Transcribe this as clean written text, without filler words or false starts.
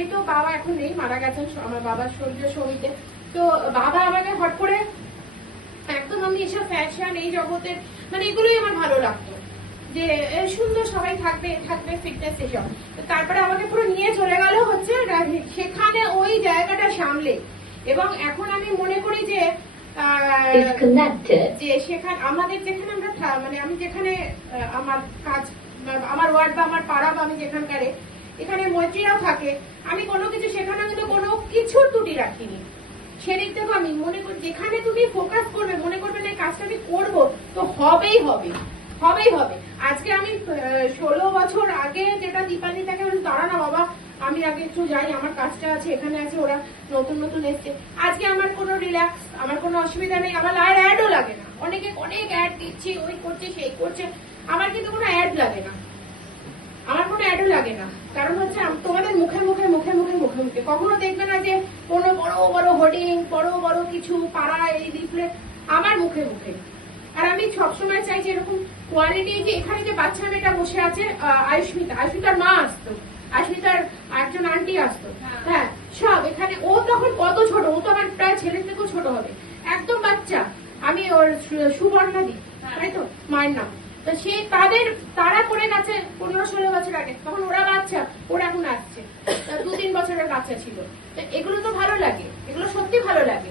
যেহেতু বাবা এখন নেই, মারা গেছেন আমার বাবার শরীরে। তো বাবা আমাকে হট করে একদম, আমি এসব ফ্যাশন এই জগতের মানে এগুলোই আমার ভালো লাগতো, যে সুন্দর সবাই থাকবে ফিটনেস এসব। তারপরে আমাকে পুরো নিয়ে চলে গেল হচ্ছে সেখানে ওই জায়গাটা সামলে। এবং এখন আমি মনে করি যে সেখানে আমাদের যেখানে আমরা মানে আমি যেখানে আমার কাজ, আমার ওয়ার্ড বা আমার পাড়া বা আমি যেখানকারে এখানে মৈত্রীরাও থাকে, আমি কোনো কিছু সেখানে কিন্তু কোনো কিছুর ত্রুটি রাখিনি। সেদিক থেকে আমি মনে করি যেখানে তুমি ফোকাস করবে, মনে করবে না কাজটা আমি করবো, তো হবেই হবে। আজকে আমি 16 বছর আগে যেটা দীপালি তাকে দাঁড়া না বাবা, আমি আগে একটু যাই, আমার কাজটা আছে, এখানে আছে, ওরা নতুন এসছে। আজকে আমার কোনো রিল্যাক্স, আমার কোনো অসুবিধা নেই, আমার আর অ্যাডও লাগে না। অনেক অ্যাড দিচ্ছে, ওই করছে সেই করছে, আমার কিন্তু কোনো অ্যাড লাগে না, আমার কোনো অ্যাডও লাগে না। কারণ হচ্ছে তোমাদের মুখে কখনো দেখবে না যে কোনো বড় হোর্ডিং, বড় কিছু পাড়া এই লিফলেট, আমার মুখে। আর আমি সবসময় চাই যে এরকম কোয়ালিটি, যে এখানে যে বাচ্চা মেয়েটা বসে আছে আয়ুষ্মিতার মা আসতো, আয়ুষ্মিতার একজন আন্টি আসতো, হ্যাঁ সব এখানে। ও তখন কত ছোট, ও তো আমার প্রায় ছেলের থেকেও ছোট হবে, একদম বাচ্চা। আমি ওর সুবর্ণা দি, তাই তো মায়ের নাম। তো সে তারা করে গেছে 15-16 বছর আগে, তখন ওরা বাচ্চা, ওরা এখন আসছে 2-3 বছরের বাচ্চা ছিল। তো এগুলো তো ভালো লাগে, এগুলো সত্যি ভালো লাগে।